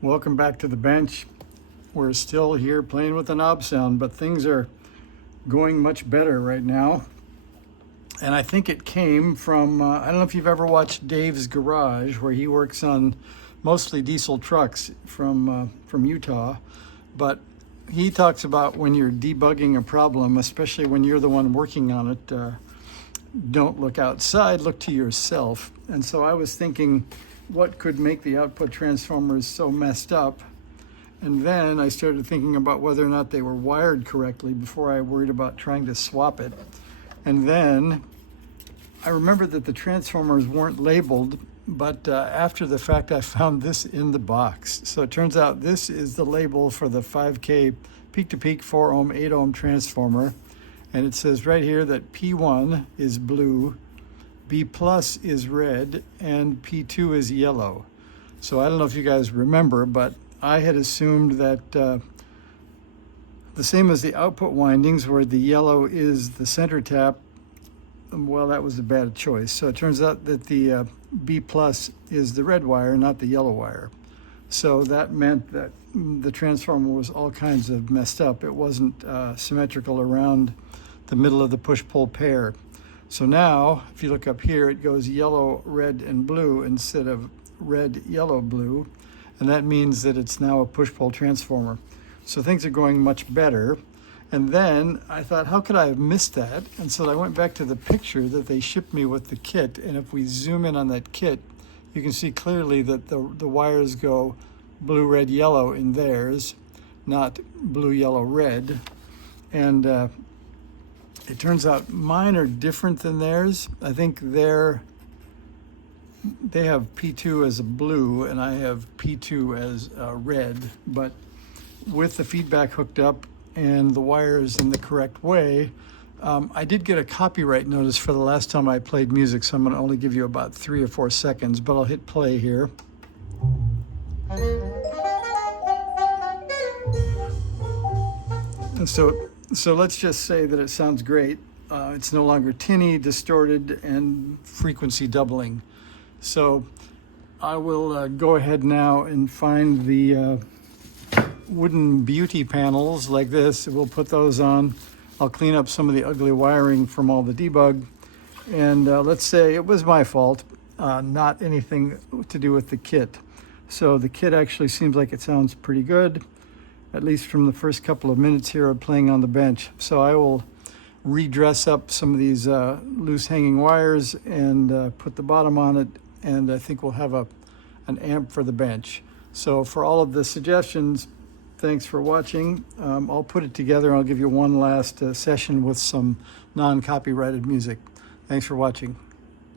Welcome back to the bench. We're still here playing with the NobSound, but things are going much better right now. And I think it came from, I don't know if you've ever watched Dave's Garage, where he works on mostly diesel trucks from Utah. But he talks about when you're debugging a problem, especially when you're the one working on it, don't look outside, look to yourself. And so I was thinking, what could make the output transformers so messed up? And then I started thinking about whether or not they were wired correctly before I worried about trying to swap it. And then I remembered that the transformers weren't labeled, but after the fact I found this in the box. So it turns out this is the label for the 5K peak-to-peak 4 ohm, 8 ohm transformer. And it says right here that P1 is blue, B plus is red, and P2 is yellow. So I don't know if you guys remember, but I had assumed that the same as the output windings, where the yellow is the center tap, well, that was a bad choice. So it turns out that the B plus is the red wire, not the yellow wire. So that meant that the transformer was all kinds of messed up. It wasn't symmetrical around the middle of the push-pull pair. So now, if you look up here, it goes yellow, red, and blue instead of red, yellow, blue. And that means that it's now a push-pull transformer. So things are going much better. And then I thought, how could I have missed that? And so I went back to the picture that they shipped me with the kit. And if we zoom in on that kit, you can see clearly that the wires go blue, red, yellow in theirs, not blue, yellow, red. And it turns out mine are different than theirs. I think they have P2 as a blue and I have P2 as red, but with the feedback hooked up and the wires in the correct way, I did get a copyright notice for the last time I played music, so I'm going to only give you about 3 or 4 seconds, but I'll hit play here. And so let's just say that it sounds great. It's no longer tinny, distorted, and frequency doubling. So I will go ahead now and find the wooden beauty panels like this. We'll put those on. I'll clean up some of the ugly wiring from all the debug. And let's say it was my fault, not anything to do with the kit. So the kit actually seems like it sounds pretty good, at least from the first couple of minutes here of playing on the bench. So I will redress up some of these loose hanging wires and put the bottom on it, and I think we'll have an amp for the bench. So for all of the suggestions, thanks for watching. I'll put it together and I'll give you one last session with some non-copyrighted music. Thanks for watching.